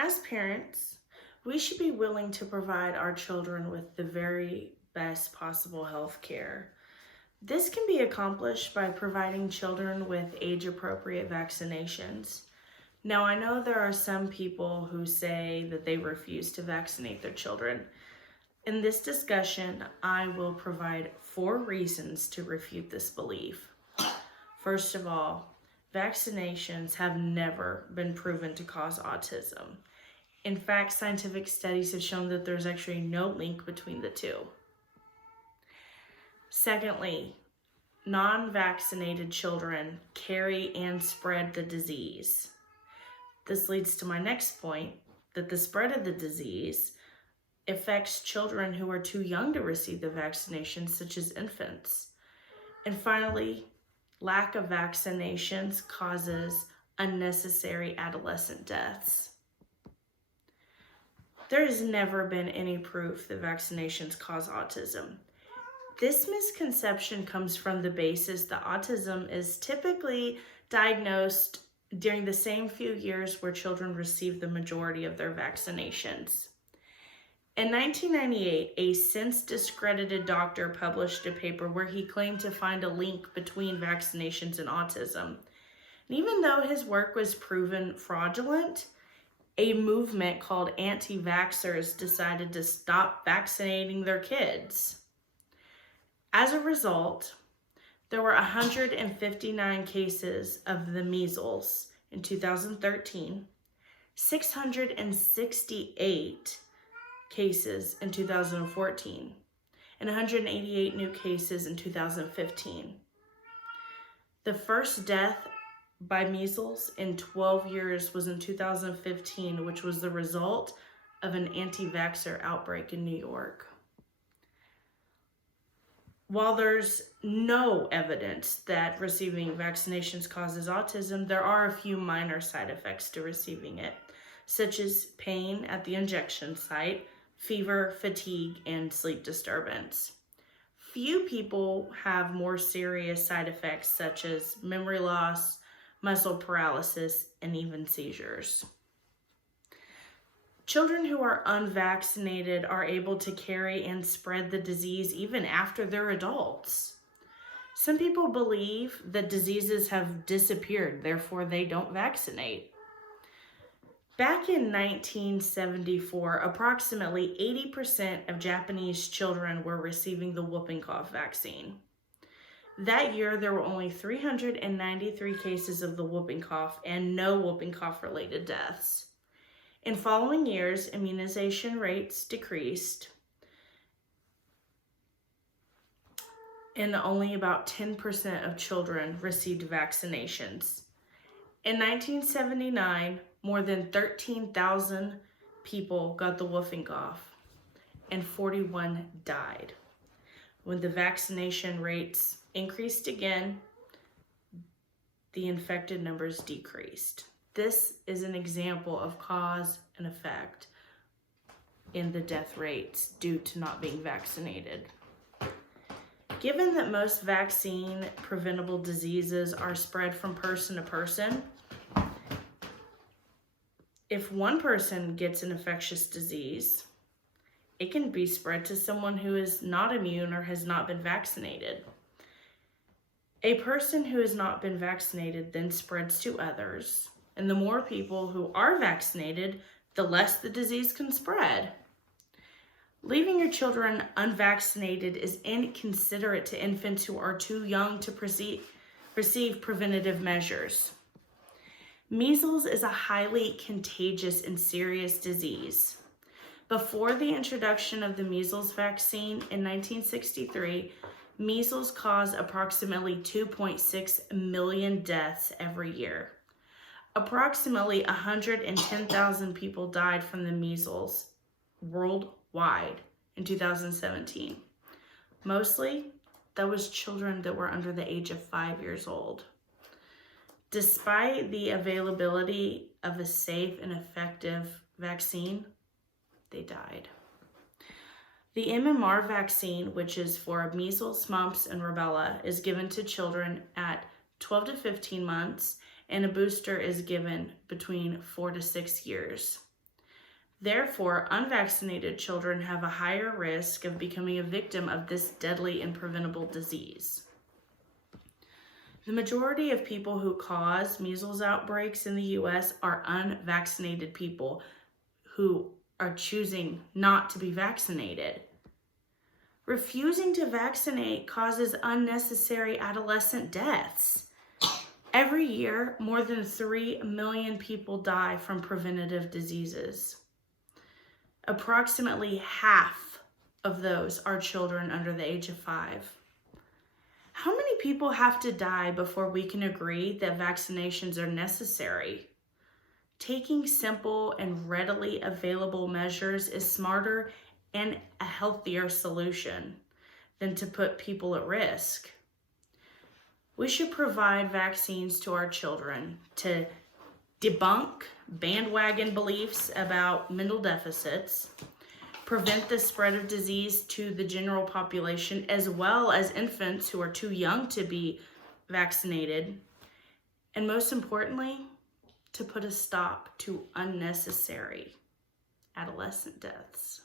As parents, we should be willing to provide our children with the very best possible health care. This can be accomplished by providing children with age-appropriate vaccinations. Now, I know there are some people who say that they refuse to vaccinate their children. In this discussion, I will provide 4 reasons to refute this belief. First of all, vaccinations have never been proven to cause autism. In fact, scientific studies have shown that there's actually no link between the two. Secondly, non-vaccinated children carry and spread the disease. This leads to my next point, that the spread of the disease affects children who are too young to receive the vaccination, such as infants. And finally, lack of vaccinations causes unnecessary adolescent deaths. There has never been any proof that vaccinations cause autism. This misconception comes from the basis that autism is typically diagnosed during the same few years where children receive the majority of their vaccinations. In 1998, a since discredited doctor published a paper where he claimed to find a link between vaccinations and autism. And even though his work was proven fraudulent, a movement called anti-vaxxers decided to stop vaccinating their kids. As a result, there were 159 cases of the measles in 2013, 668 cases in 2014, and 188 new cases in 2015. The first death by measles in 12 years was in 2015, which was the result of an anti-vaxxer outbreak in New York. While there's no evidence that receiving vaccinations causes autism, there are a few minor side effects to receiving it, such as pain at the injection site, fever, fatigue, and sleep disturbance. Few people have more serious side effects such as memory loss, muscle paralysis, and even seizures. Children who are unvaccinated are able to carry and spread the disease even after they're adults. Some people believe that diseases have disappeared, therefore they don't vaccinate. Back in 1974, approximately 80% of Japanese children were receiving the whooping cough vaccine. That year, there were only 393 cases of the whooping cough and no whooping cough related deaths. In following years, immunization rates decreased, and only about 10% of children received vaccinations. In 1979, more than 13,000 people got the whooping cough, and 41 died. When the vaccination rates increased again, the infected numbers decreased. This is an example of cause and effect in the death rates due to not being vaccinated. Given that most vaccine preventable diseases are spread from person to person, if one person gets an infectious disease, it can be spread to someone who is not immune or has not been vaccinated. A person who has not been vaccinated then spreads to others, and the more people who are vaccinated, the less the disease can spread. Leaving your children unvaccinated is inconsiderate to infants who are too young to receive preventative measures. Measles is a highly contagious and serious disease. Before the introduction of the measles vaccine in 1963, measles caused approximately 2.6 million deaths every year. Approximately 110,000 people died from the measles worldwide in 2017. Mostly, that was children that were under the age of 5 years old. Despite the availability of a safe and effective vaccine, they died. The MMR vaccine, which is for measles, mumps, and rubella, is given to children at 12 to 15 months, and a booster is given between 4 to 6 years. Therefore, unvaccinated children have a higher risk of becoming a victim of this deadly and preventable disease. The majority of people who cause measles outbreaks in the U.S. are unvaccinated people who are choosing not to be vaccinated. Refusing to vaccinate causes unnecessary adolescent deaths. Every year, more than 3 million people die from preventative diseases. Approximately half of those are children under the age of 5. How many people have to die before we can agree that vaccinations are necessary? Taking simple and readily available measures is smarter and a healthier solution than to put people at risk. We should provide vaccines to our children to debunk bandwagon beliefs about mental deficits, prevent the spread of disease to the general population, as well as infants who are too young to be vaccinated, and most importantly, to put a stop to unnecessary adolescent deaths.